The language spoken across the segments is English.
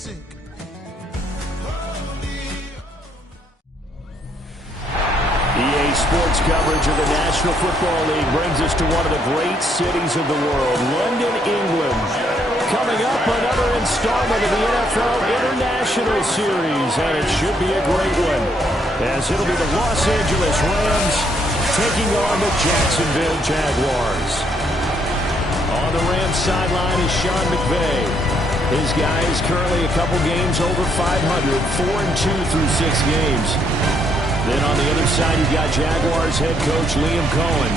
sink. EA Sports coverage of the National Football League brings us to one of the great cities of the world, London, England. Coming up, another installment of the NFL International Series, and it should be a great one, as it'll be the Los Angeles Rams taking on the Jacksonville Jaguars. On the Rams sideline is Sean McVay. His guys currently a couple games over 500, 4-2 through 6 games. Then on the other side, you've got Jaguars head coach Liam Cohen.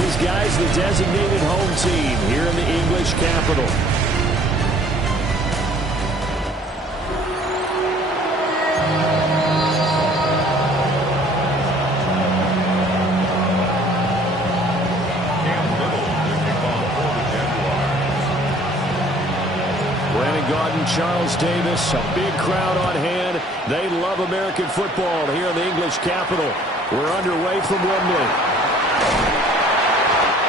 His guys, the designated home team here in the English capital. Charles Davis, a big crowd on hand. They love American football here in the English capital. We're underway from Wembley.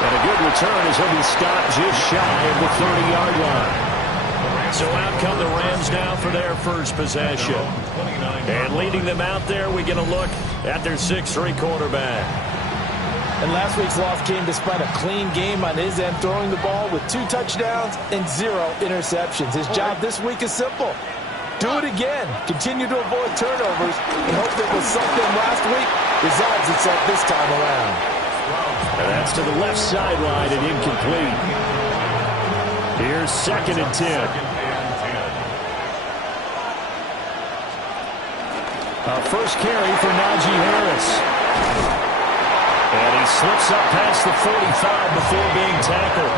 And a good return as he'll be stopped just shy of the 30-yard line. So out come the Rams now for their first possession. And leading them out there, we get a look at their 6'3" quarterback. And last week's loss came despite a clean game on his end, throwing the ball with 2 touchdowns and 0 interceptions. His job this week is simple. Do it again. Continue to avoid turnovers and hope that what something last week resolves itself this time around. And that's to the left sideline and incomplete. Here's 2nd and 10. First carry for Najee Harris. And he slips up past the 45 before being tackled.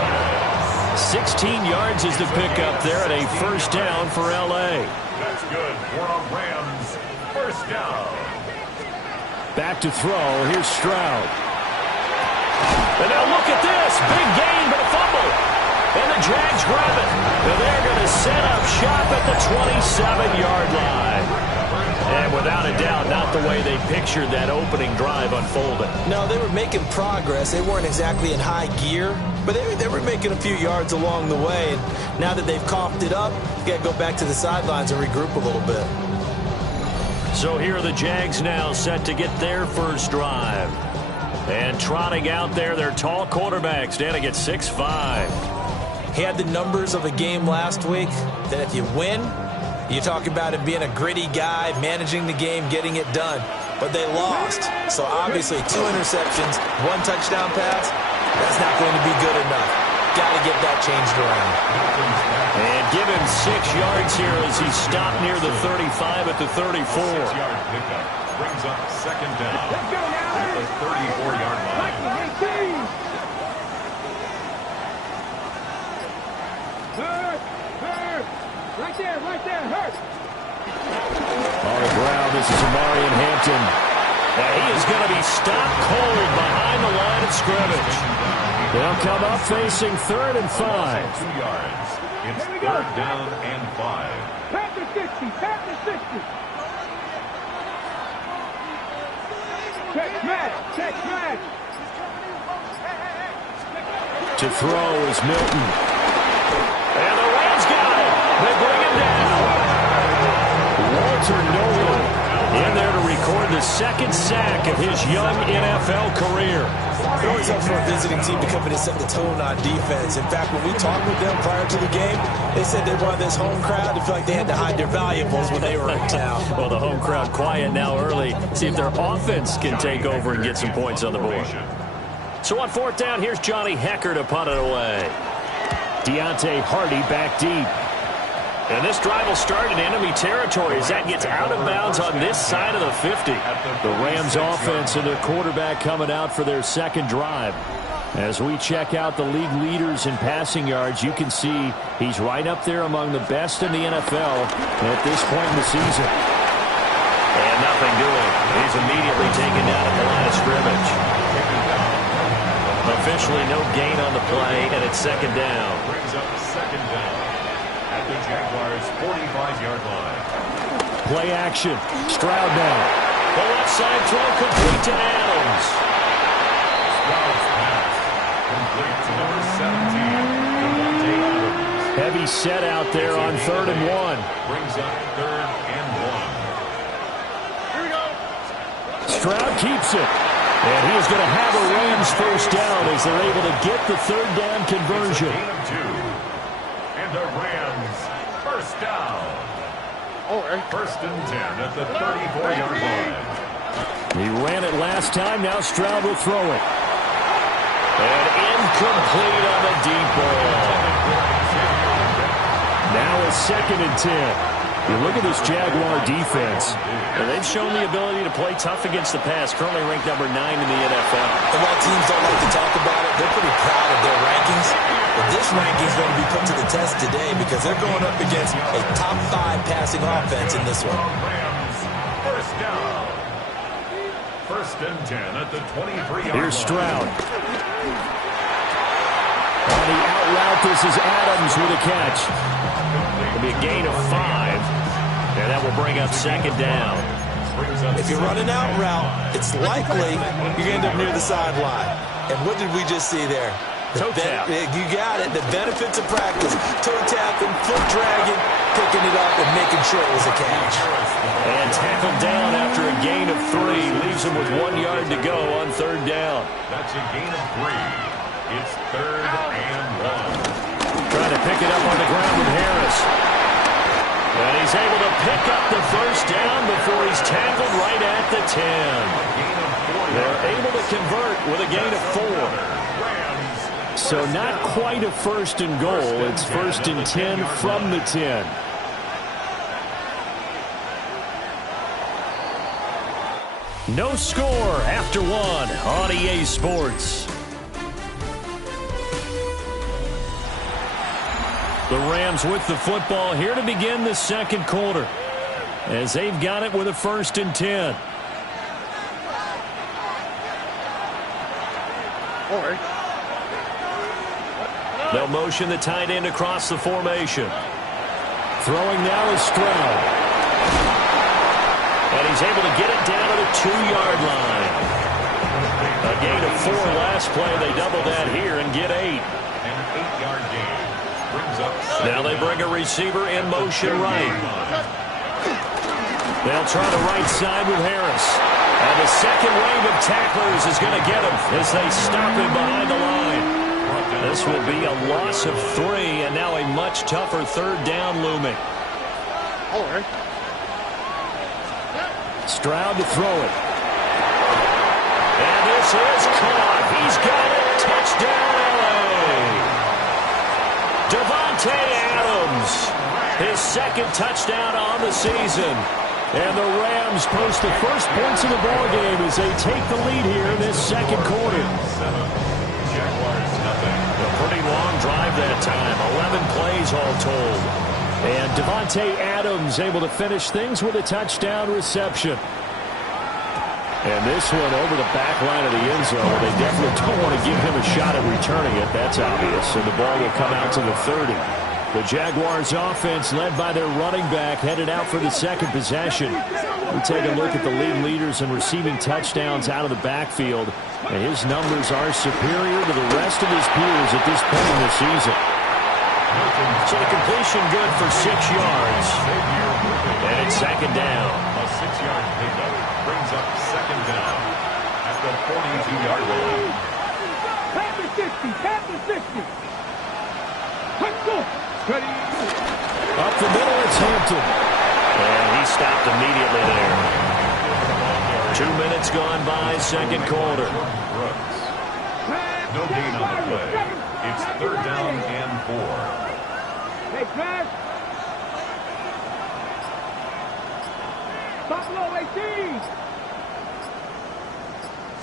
16 yards is the pickup there at a first down for L.A. That's good for a Rams first down. Back to throw. Here's Stroud. And now look at this. Big gain, but a fumble. And the Jags grab it. And they're going to set up shop at the 27-yard line. And without a doubt, not the way they pictured that opening drive unfolding. No, they were making progress. They weren't exactly in high gear, but they were making a few yards along the way. And now that they've coughed it up, you got to go back to the sidelines and regroup a little bit. So here are the Jags now set to get their first drive. And trotting out there, their tall quarterback standing at 6'5". He had the numbers of a game last week that if you win, you talk about him being a gritty guy, managing the game, getting it done. But they lost. So obviously 2 interceptions, 1 touchdown pass, that's not going to be good enough. Got to get that changed around. And give him 6 yards here as he stopped near the 35 at the 34. 6-yard pickup brings up 2nd down at the 34-yard line. Right there, hurt. On the ground, this is Amarian Hampton. And he is going to be stopped cold behind the line of scrimmage. They'll come up facing 3rd and 5. 2 yards. It's 3rd down and 5. Pat the 60, pat the 60. Check match. To throw is Milton. And the Rams got it. They bring him down. Walter Nolan in there to record the 2nd sack of his young NFL career. It always helps for a visiting team to come in and set the tone on defense. In fact, when we talked with them prior to the game, they said they wanted this home crowd to feel like they had to hide their valuables when they were in town. Well, the home crowd quiet now early. See if their offense can take over and get some points on the board. So on 4th down, here's Johnny Hekker to punt it away. Deontay Hardy back deep. And this drive will start in enemy territory as that gets out of bounds on this side of the 50. The Rams offense and their quarterback coming out for their 2nd drive. As we check out the league leaders in passing yards, you can see he's right up there among the best in the NFL at this point in the season. And nothing doing. He's immediately taken down at the line of scrimmage. Officially no gain on the play, and it's 2nd down. Brings up 2nd down at the Jaguars' 45-yard line. Play action. Stroud now. The left side throw complete to Adams. Stroud's pass complete to number 17, Davante Adams. Heavy set out there on 3rd and 1. Brings up 3rd and 1. Stroud keeps it. And he is going to have a Rams first down as they're able to get the 3rd down conversion. It's a gain of 2. And the Rams first down. 1st and 10 at the 34-yard line. He ran it last time. Now Stroud will throw it. And incomplete on the deep ball. Now a 2nd and 10. You look at this Jaguar defense, and they've shown the ability to play tough against the pass, currently ranked number 9 in the NFL. And while teams don't like to talk about it, they're pretty proud of their rankings. But this ranking is going to be put to the test today because they're going up against a top 5 passing offense in this one. Rams first down. 1st and 10 at the 23-yard line. Here's Stroud. On the out route, this is Adams with a catch. It'll be a gain of 5. And that will bring up 2nd down. If you're running out route, it's likely you're going to end up near the sideline. And what did we just see there? Toe tap. You got it. The benefits of practice. Toe tapping, foot dragging, picking it up, and making sure it was a catch. And tackled down after a gain of 3. Leaves him with 1 yard to go on 3rd down. That's a gain of 3. It's 3rd and 1. Trying to pick it up on the ground with Harris. And he's able to pick up the first down before he's tackled right at the 10. They're able to convert with a gain of 4. So not quite a 1st and goal. It's 1st and 10 from the 10. No score after 1 on EA Sports. The Rams with the football here to begin the 2nd quarter as they've got it with a 1st and 10. They'll motion the tight end across the formation. Throwing now is Stroud. And he's able to get it down to the 2-yard line. A gain of 4 last play. They double that here and get 8. An 8-yard gain. Now they bring a receiver in motion right. They'll try the right side with Harris. And the second wave of tacklers is going to get him as they stop him behind the line. This will be a loss of 3, and now a much tougher 3rd down looming. Stroud to throw it. And this is caught. He's got it. Touchdown, LA. Davante Adams, his 2nd touchdown on the season. And the Rams post the first points of the ballgame as they take the lead here in this 2nd quarter. A pretty long drive that time, 11 plays all told. And Davante Adams able to finish things with a touchdown reception. And this one over the back line of the end zone. They definitely don't want to give him a shot at returning it. That's obvious. And the ball will come out to the 30. The Jaguars offense led by their running back headed out for the 2nd possession. We take a look at the league leaders in receiving touchdowns out of the backfield. And his numbers are superior to the rest of his peers at this point in the season. So the completion good for 6 yards. And it's 2nd down. A 6-yard pickup brings up 2nd down at the 42-yard line. Pat the 60, pat the 60. Let's go. Ready. Up the middle, it's Hampton. And he stopped immediately there. 2 minutes gone by, 2nd quarter. No gain on the play. It's 3rd down and 4. Hey, Brad. Stop low, 18.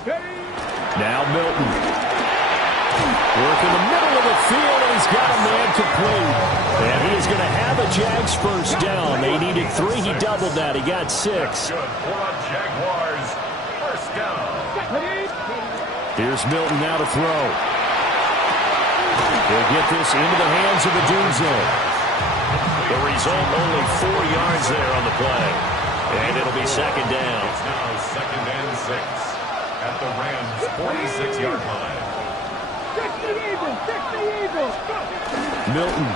Steady. Now Milton. Work in the middle of the field, and he's got a man complete. And he is going to have a Jags first down. They needed 3. He doubled that. He got 6. Good for the Jaguars. First down. Here's Milton now to throw. He'll get this into the hands of Odunze. The result, only 4 yards there on the play. And it'll be 2nd down. It's now 2nd and 6 at the Rams' 46-yard line. Fix the Eagles, fix the Eagles. Go. Milton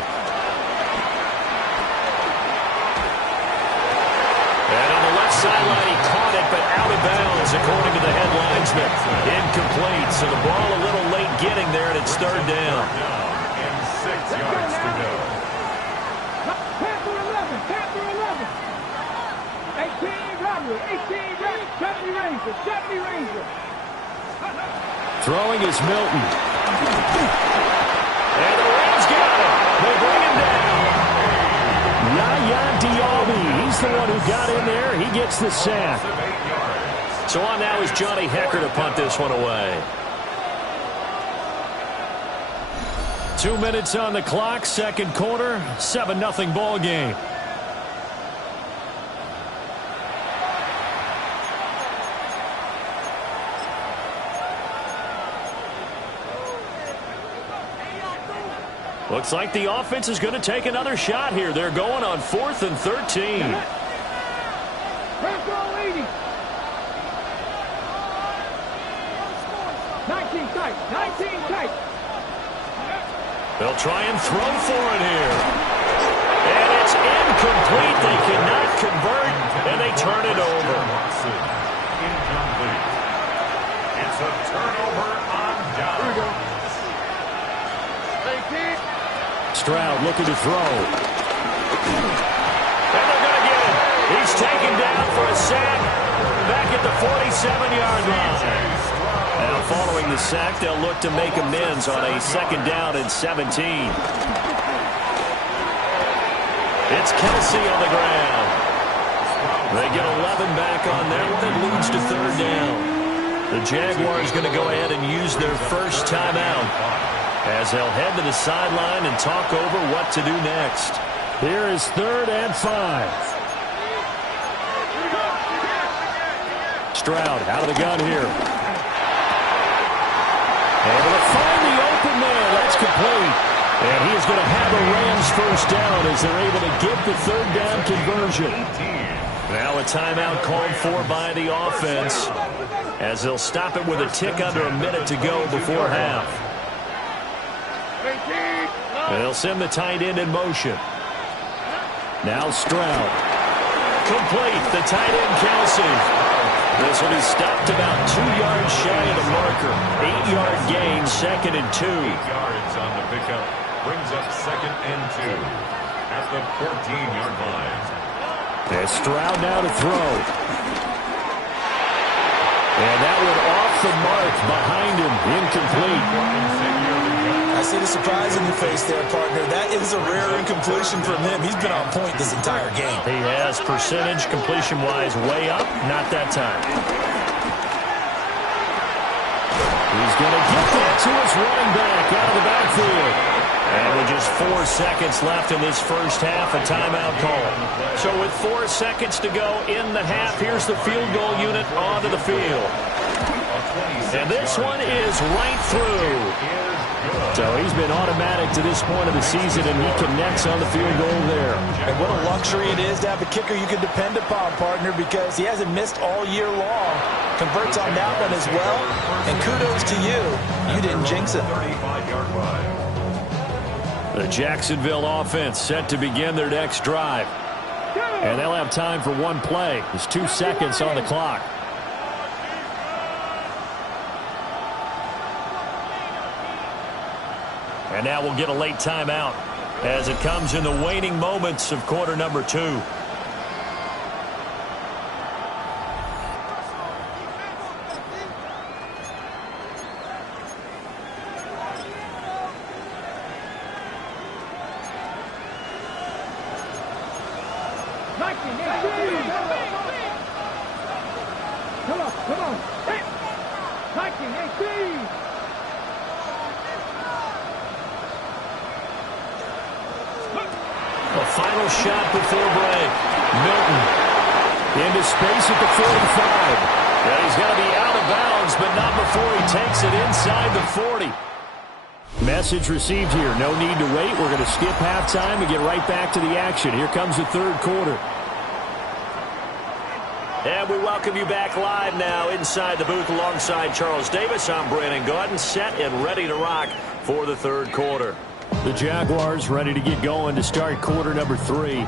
sideline. He caught it, but out of bounds, according to the head linesman. Incomplete. So the ball a little late getting there, and it's third down. And 6 yards to go. Panther 11, Panther 11. 18 Robert, 18 Robert, 70 Ranger, 70 Ranger. Throwing is Milton. And the Rams got him. They bring him down. Yaya Diaby, he's the one who got in there. He gets the sack. So on now is Johnny Hekker to punt this one away. 2 minutes on the clock, second quarter, 7-0 ball game. Looks like the offense is going to take another shot here. They're going on 4th and 13. Red ball 80. 19 tight, 19 tight. They'll try and throw for it here. And it's incomplete. They cannot convert, and they turn it over. Incomplete. It's a turnover on down. Here we go. 18. Stroud looking to throw. And they're going to get him. He's taken down for a sack back at the 47-yard line. Now following the sack, they'll look to make amends on a 2nd down and 17. It's Kelsey on the ground. They get 11 back on that one. It leads to 3rd down. The Jaguars going to go ahead and use their first timeout as they'll head to the sideline and talk over what to do next. Here is 3rd and 5. Stroud out of the gun here. Able to find the open man. That's complete. And he is going to have a Rams first down as they're able to get the 3rd down conversion. Now a timeout called for by the offense as they'll stop it with a tick under a minute to go before half. And they'll send the tight end in motion. Now Stroud. Complete. The tight end Kelsey. This will be stopped about 2 yards shy of the marker. 8-yard gain, 2nd and 2. 8 yards on the pickup. Brings up 2nd and 2 at the 14-yard line. And Stroud now to throw. And that one off the mark behind him. Incomplete. I see the surprise in your face there, partner. That is a rare incompletion from him. He's been on point this entire game. He has percentage completion-wise way up. Not that time. He's going to get that to his running back out of the backfield. And with just 4 seconds left in this first half, a timeout call. So with 4 seconds to go in the half, here's the field goal unit onto the field. And this one is right through. So he's been automatic to this point of the season, and he connects on the field goal there. And what a luxury it is to have a kicker you can depend upon, partner, because he hasn't missed all year long. Converts on that one as well. And kudos to you. You didn't jinx it. 35-yard line. The Jacksonville offense set to begin their next drive. And they'll have time for one play. There's 2 seconds on the clock. And now we'll get a late timeout as it comes in the waning moments of quarter number 2. Come on. Hey. 19-18. A final shot before break. Milton into space at the 45. And he's got to be out of bounds, but not before he takes it inside the 40. Message received here. No need to wait. We're going to skip halftime and get right back to the action. Here comes the third quarter. And we welcome you back live now inside the booth alongside Charles Davis. I'm Brandon Gaudin, set and ready to rock for the third quarter. The Jaguars ready to get going to start quarter number 3.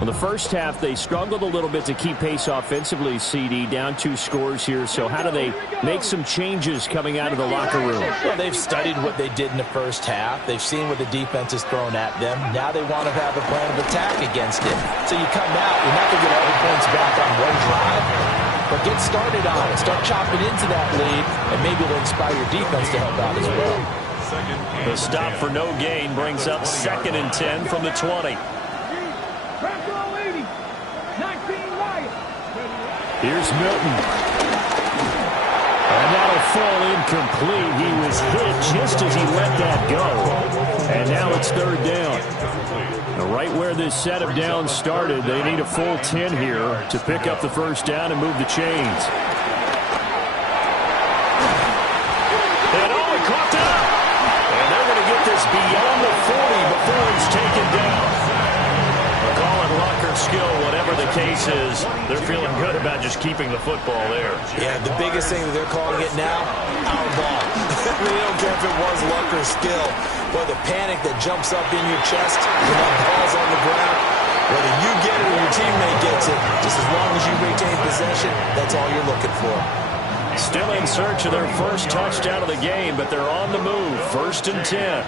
Well, the first half, they struggled a little bit to keep pace offensively, CD, down 2 scores here. So how do they make some changes coming out of the locker room? Well, they've studied what they did in the first half. They've seen what the defense has thrown at them. Now they want to have a plan of attack against it. So you come out, you're not going to get all the points back on one drive, but get started on it. Start chopping into that lead, and maybe it'll inspire your defense to help out as well. The stop for no gain brings up 2nd and 10 from the 20. Here's Milton. And that'll fall incomplete. He was hit just as he let that go. And now it's 3rd down. Now, right where this set of downs started, they need a full 10 here to pick up the first down and move the chains. And oh, he caught that! And they're going to get this beyond the 40 before he's taken down. Call it luck or skill, whatever the case is, they're feeling good about just keeping the football there. Yeah, the biggest thing that they're calling it now, our ball. They don't care if it was luck or skill. But the panic that jumps up in your chest when that ball's on the ground, whether you get it or your teammate gets it, just as long as you retain possession, that's all you're looking for. Still in search of their first touchdown of the game, but they're on the move. 1st and 10.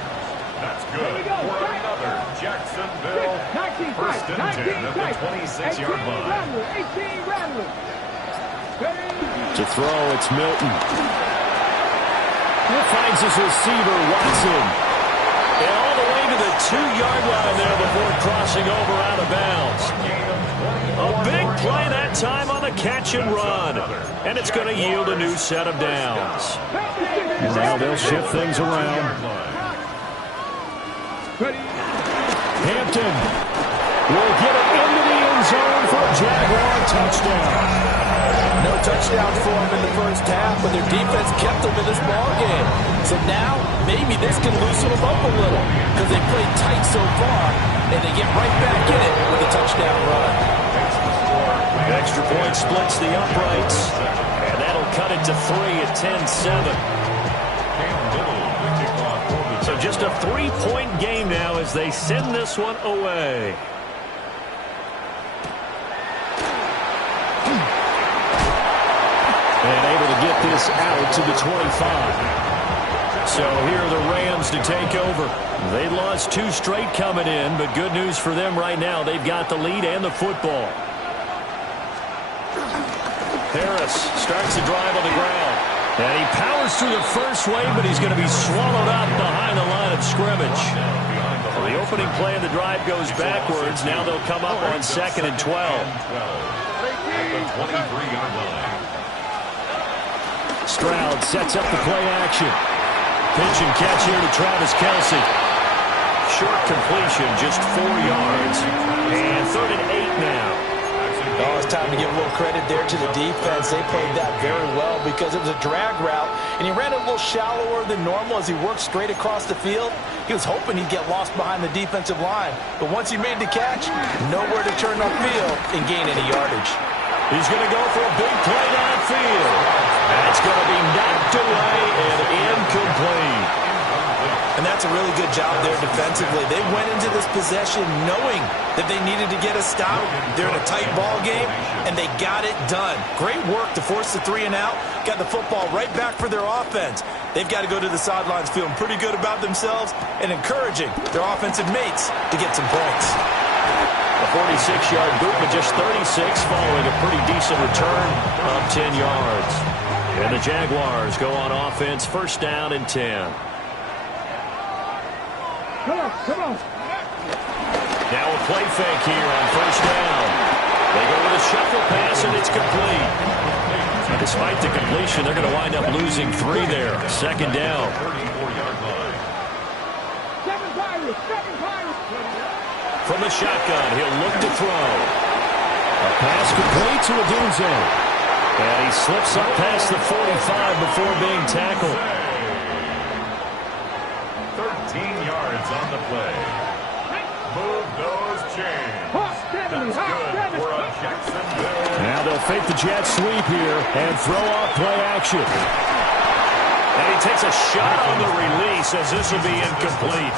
That's good for another Jacksonville. 1st and 10 at the 26-yard line. To throw, it's Milton. He finds his receiver, Watson. And all the way to the 2-yard line there before crossing over out of bounds. A big play that time on the catch and run. And it's going to yield a new set of downs. And now they'll shift things around. Hampton will get it into the end zone for a Jaguar touchdown. No touchdown for them in the first half, but their defense kept them in this ball game. So now maybe this can loosen them up a little because they played tight so far, and they get right back in it with a touchdown run. Extra point splits the uprights, and that'll cut it to 3 at 10-7. So just a 3-point game now as they send this one away. And able to get this out to the 25. So here are the Rams to take over. They lost 2 straight coming in, but good news for them right now. They've got the lead and the football. Harris starts the drive on the ground. And he powers through the first wave, but he's going to be swallowed up behind the line of scrimmage. Well, the opening play of the drive goes backwards. Now they'll come up on 2nd and 12. Stroud sets up the play action. Pitch and catch here to Travis Kelce. Short completion, just 4 yards. And 3rd and 8 now. Oh, it's time to give a little credit there to the defense. They played that very well because it was a drag route, and he ran it a little shallower than normal as he worked straight across the field. He was hoping he'd get lost behind the defensive line, but once he made the catch, nowhere to turn upfield and gain any yardage. He's going to go for a big play downfield. That's going to be knocked away and incomplete. And that's a really good job there defensively. They went into this possession knowing that they needed to get a stop. They're in a tight ball game, and they got it done. Great work to force the 3 and out. Got the football right back for their offense. They've got to go to the sidelines feeling pretty good about themselves and encouraging their offensive mates to get some points. A 46-yard boot, but just 36 following a pretty decent return of 10 yards. And the Jaguars go on offense, 1st down and 10. Come on. Now a play fake here on 1st down. They go with a shuffle pass, and it's complete. But despite the completion, they're going to wind up losing 3 there. 2nd down. From the shotgun, he'll look to throw. A pass complete to Odunze. And he slips up past the 45 before being tackled. 13 yards on the play. Move those chains. That's good for a Jacksonville. Now they'll fake the jet sweep here and throw off play action. And he takes a shot on the release as this will be incomplete.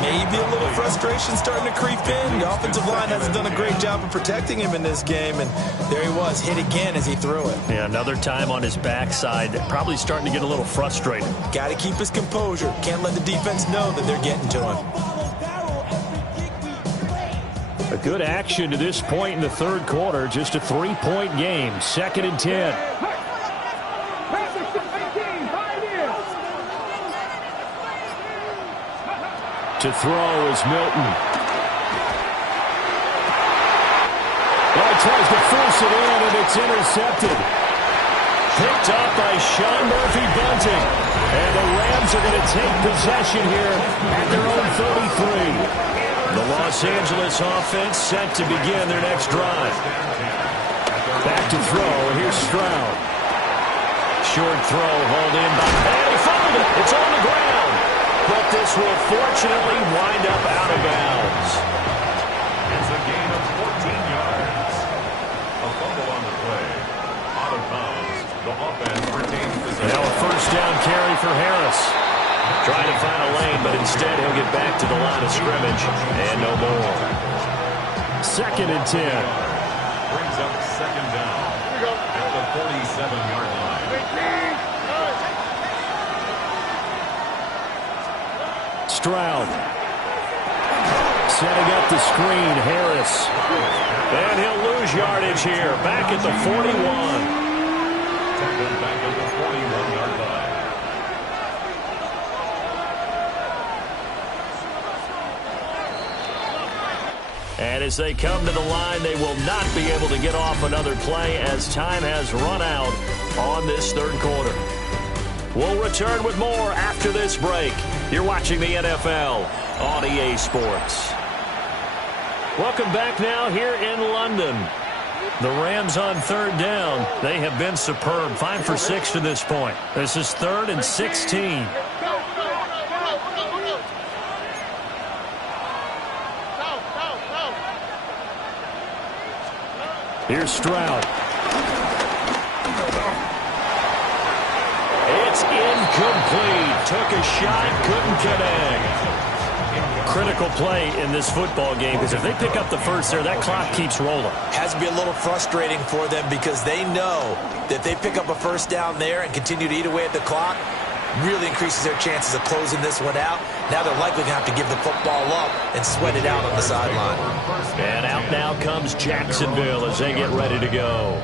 Maybe a little frustration starting to creep in. The offensive line hasn't done a great job of protecting him in this game, and there he was, hit again as he threw it. Yeah, another time on his backside, probably starting to get a little frustrated. Got to keep his composure. Can't let the defense know that they're getting to him. A good action to this point in the third quarter. Just a 3-point game. 2nd and 10. To throw is Milton. Well, tries to force it in, and it's intercepted. Picked up by Sean Murphy-Bunting. And the Rams are going to take possession here at their own 33. The Los Angeles offense set to begin their next drive. Back to throw. Here's Stroud. Short throw hauled in by... And he found it. It's on the ground. But this will fortunately wind up out of bounds. It's a gain of 14 yards. A fumble on the play. Out of bounds. The offense retains possession. Now a first down carry for Harris. Trying to find a lane, but instead he'll get back to the line of scrimmage. And no more. 2nd and 10. Brings up 2nd down at the 47-yard line. Stroud. Setting up the screen, Harris. And he'll lose yardage here. Back at the 41. Tackled back at the 41-yard line. And as they come to the line, they will not be able to get off another play as time has run out on this third quarter. We'll return with more after this break. You're watching the NFL on EA Sports. Welcome back now here in London. The Rams on third down. They have been superb. 5 for 6 to this point. This is 3rd and 16. Here's Stroud. It's incomplete. Took a shot, couldn't connect. Critical play in this football game because if they pick up the first there, that clock keeps rolling. Has to be a little frustrating for them because they know that they pick up a first down there and continue to eat away at the clock, really increases their chances of closing this one out. Now they're likely going to have to give the football up and sweat it out on the sideline. And out now comes Jacksonville as they get ready to go.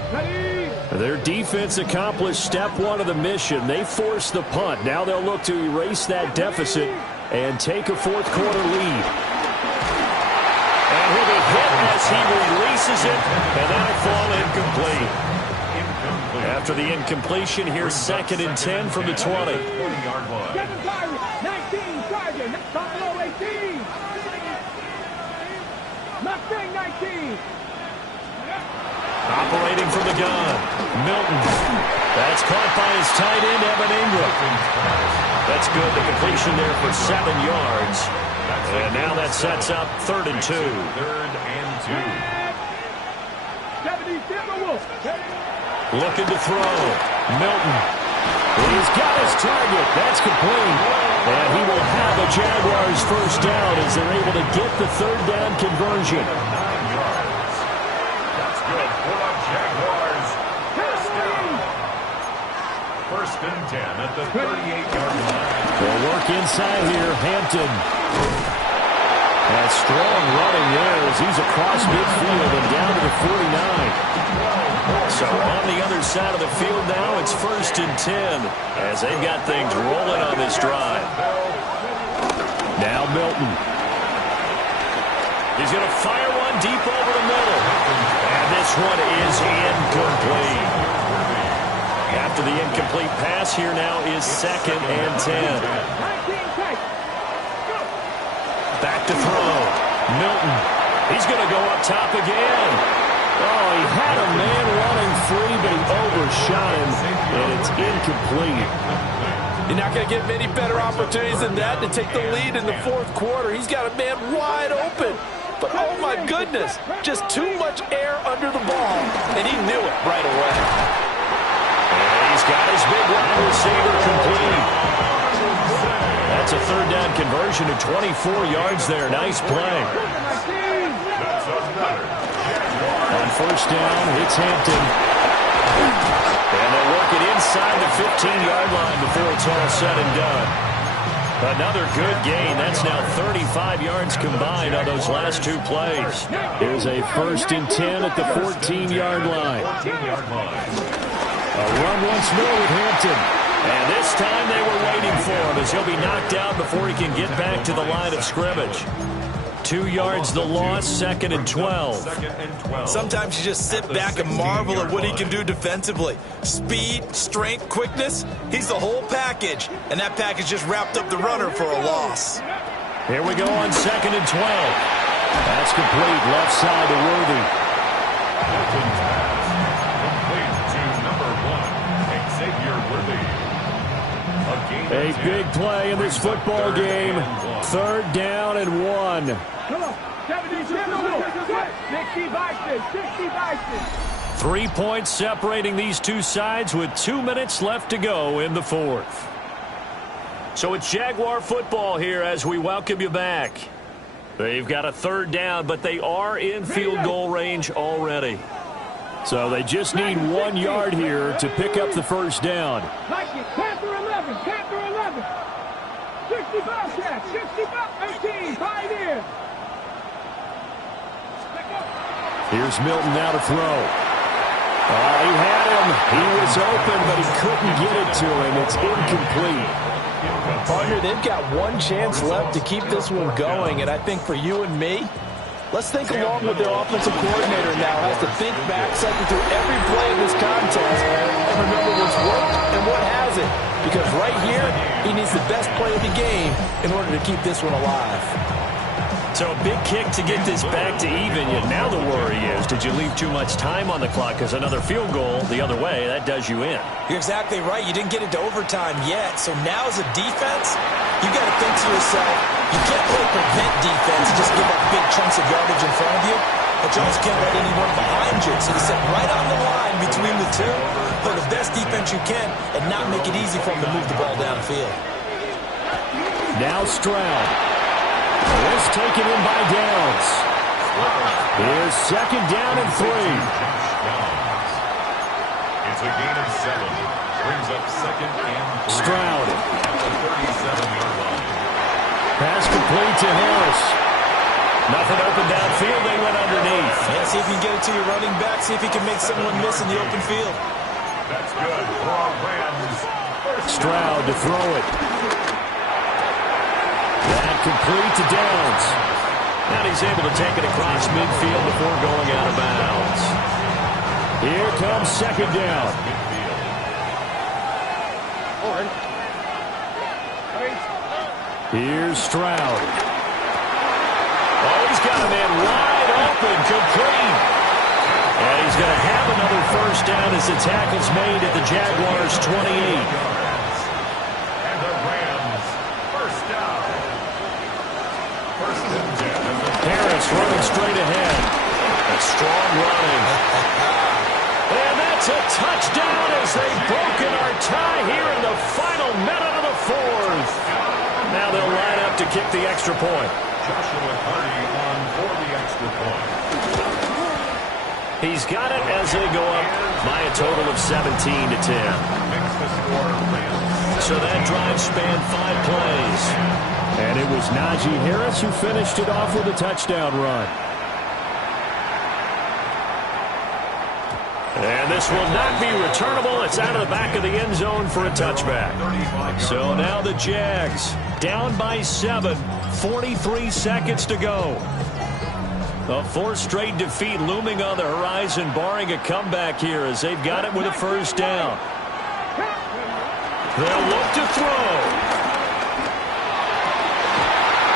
Their defense accomplished step 1 of the mission. They forced the punt. Now they'll look to erase that deficit and take a fourth quarter lead. And he'll be hit as he releases it, and that'll fall incomplete. After the incompletion, here's 2nd and 10 from the 20. 20-yard line. 7 targets, 19 targets, Buffalo 18. Mustang 19. Operating from the gun, Milton. That's caught by his tight end, Evan Ingram. That's good. The completion there for 7 yards. And now that sets up 3rd and 2. 3rd and 2. Looking to throw. Milton. He's got his target. That's complete. And he will have a Jaguars first down as they're able to get the 3rd down conversion. 9 yards. That's good for the Jaguars. First down. 1st and 10 at the 38-yard line. They'll work inside here. Hampton. And strong running there as he's across midfield and down to the 49. So on the other side of the field now, it's 1st and 10 as they've got things rolling on this drive. Now Milton. He's going to fire one deep over the middle. And this one is incomplete. After the incomplete pass, here now is 2nd and 10. Back to throw. Milton. He's going to go up top again. Oh, he had a man running free, but he overshot him, and it's incomplete. You're not going to get many better opportunities than that to take the lead in the 4th quarter. He's got a man wide open. But, oh, my goodness, just too much air under the ball, and he knew it right away. And he's got his big wide receiver complete. That's a third down conversion of 24 yards there. Nice play. On first down, it's Hampton. And they'll work it inside the 15-yard line before it's all said and done. Another good gain. That's now 35 yards combined on those last two plays. Here's a 1st and 10 at the 14-yard line. A run once more with Hampton. And this time they were waiting for him as he'll be knocked out before he can get back to the line of scrimmage. 2 yards the loss, 2nd and 12. Sometimes you just sit back and marvel at what he can do defensively. Speed, strength, quickness, he's the whole package. And that package just wrapped up the runner for a loss. Here we go on 2nd and 12. That's complete, left side to Worthy. Hilton's pass, complete to number 1, Xavier Worthy. A big play in this football game. 3rd down and 1. Come on. 60 Bison. 60 Bison. 3 points separating these two sides with 2 minutes left to go in the 4th. So it's Jaguar football here as we welcome you back. They've got a 3rd down, but they are in field goal range already. So they just need 1 yard here to pick up the 1st down. Like it. Panther 11. Panther 11. 60 Bobcats. 60 Bobcats. 18. Pioneer. Here's Milton now to throw. He had him. He was open, but he couldn't get it to him. It's incomplete. Partner, they've got one chance left to keep this one going, and I think for you and me, let's think along with their offensive coordinator now. Has to think back, cycle through every play of this contest, and remember what's worked and what hasn't. Because right here, he needs the best play of the game in order to keep this one alive. So a big kick to get this back to even. Yet now the worry is, did you leave too much time on the clock? Because another field goal the other way, that does you in. You're exactly right. You didn't get it to overtime yet. So now as a defense, you got to think to yourself, you can't play prevent defense and just give up big chunks of yardage in front of you. But you also can't let anyone behind you. So you sit right on the line between the two, play the best defense you can, and not make it easy for them to move the ball downfield. Now Stroud. This taken in by Downs. Here's 2nd down and 3. It's a gain of 7. Brings up 2nd and 3. Stroud. At the 37-yard line. Pass complete to Harris. Nothing open downfield. They went underneath. Yeah, see if you can get it to your running back. See if he can make someone miss in the open field. That's good for our Rams. Stroud to throw it. That complete to Downs. And he's able to take it across midfield before going out of bounds. Here comes 2nd down. Here's Stroud. Oh, he's got a man wide open, complete. And he's going to have another 1st down as the tackle's made at the Jaguars' 28. Harris running straight ahead. That's strong running. And that's a touchdown as they've broken our tie here in the final minute of the 4th. Now they'll line up to kick the extra point. Joshua Hardy on for the extra point. He's got it as they go up by a total of 17-10. Makes the score Rams. So that drive spanned 5 plays. And it was Najee Harris who finished it off with a touchdown run. And this will not be returnable. It's out of the back of the end zone for a touchback. So now the Jags down by 7, 43 seconds to go. A 4th straight defeat looming on the horizon, barring a comeback here as they've got it with a 1st down. They'll look to throw.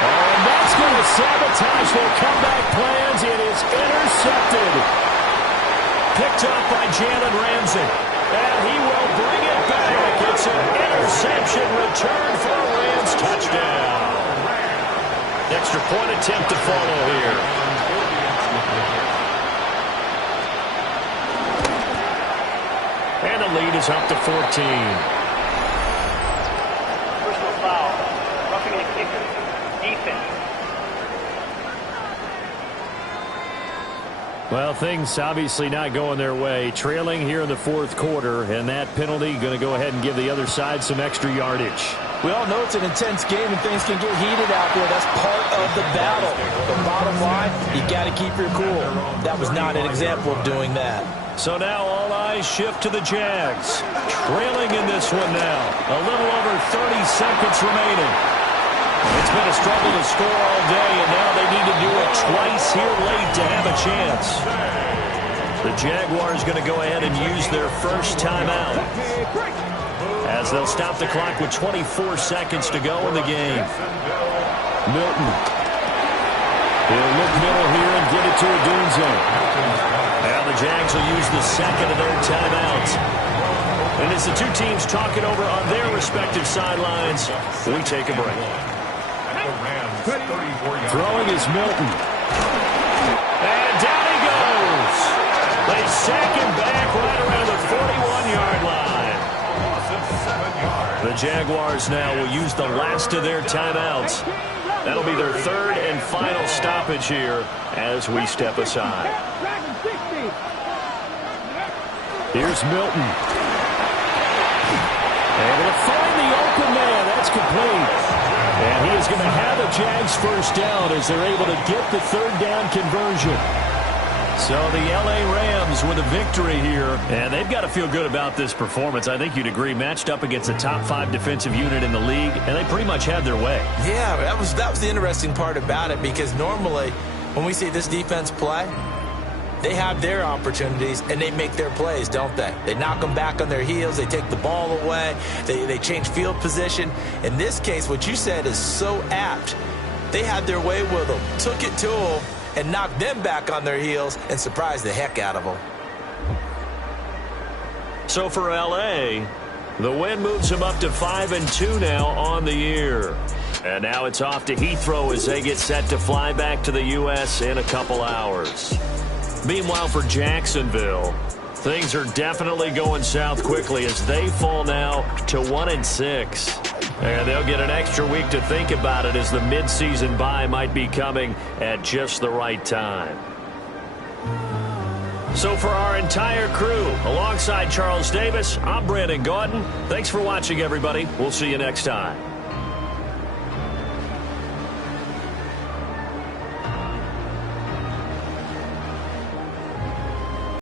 And that's going to sabotage their comeback plans. It is intercepted. Picked up by Jalen Ramsey. And he will bring it back. It's an interception return for a Rams touchdown. Extra point attempt to follow here. And the lead is is up to 14. Personal foul. Roughing the kicker. Defense. Well, things obviously not going their way. Trailing here in the fourth quarter, and that penalty going to go ahead and give the other side some extra yardage. We all know it's an intense game and things can get heated out there. That's part of the battle. The bottom line, you got to keep your cool. That was not an example of doing that. So now all eyes shift to the Jags. Trailing in this one now. A little over 30 seconds remaining. It's been a struggle to score all day, and now they need to do it twice here late to have a chance. The Jaguars going to go ahead and use their first timeout, as they'll stop the clock with 24 seconds to go in the game. Milton. He'll look middle here and get it to Odunze. Now the Jags will use the second of their timeouts. And as the two teams talk it over on their respective sidelines, we take a break. Throwing is Milton. And down he goes. They sack him back right around the 41-yard line. The Jaguars now will use the last of their timeouts. That'll be their third and final stoppage here as we step aside. Here's Milton. Able to find the open man. That's complete. And he is going to have a Jags first down as they're able to get the third down conversion. So the L.A. Rams with a victory here. And they've got to feel good about this performance. I think you'd agree, matched up against a top 5 defensive unit in the league, and they pretty much had their way. Yeah, that was the interesting part about it, because normally when we see this defense play, they have their opportunities, and they make their plays, don't they? They knock them back on their heels. They take the ball away. They change field position. In this case, what you said is so apt. They had their way with them, took it to them, and knocked them back on their heels and surprised the heck out of them. So for L.A., the win moves them up to 5-2 now on the year. And now it's off to Heathrow as they get set to fly back to the U.S. in a couple hours. Meanwhile, for Jacksonville, things are definitely going south quickly as they fall now to 1-6. And they'll get an extra week to think about it as the midseason bye might be coming at just the right time. So for our entire crew, alongside Charles Davis, I'm Brandon Gaudin. Thanks for watching, everybody. We'll see you next time.